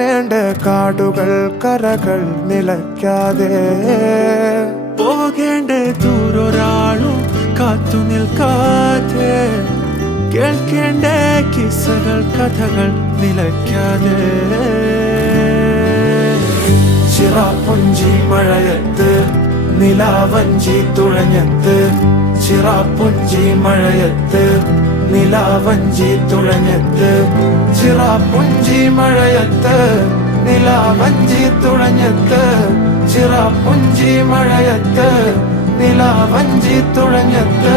കാണേണ്ട കാടുകൾ കരകൾ നിലയ്ക്കാതെ പോകേണ്ട ദൂരൊരാളും കാത്തു നിൽക്കാതെ കേൾക്കേണ്ട കിസ്സകൾ കഥകൾ നിലയ്ക്കാതെ ചിറാപ്പുഞ്ചി മഴയത്ത് നിലാവഞ്ചി തുഴഞ്ഞത്ത് ചിറാപ്പുഞ്ചി മഴയത്ത് നിലാവഞ്ചി തുഴഞ്ഞത്ത് ചിറാപ്പുഞ്ചി മഴയത്ത് നിലാവഞ്ചി തുഴഞ്ഞത്ത് ചിറാപ്പുഞ്ചി മഴയത്ത് നിലാവഞ്ചി തുഴഞ്ഞത്ത്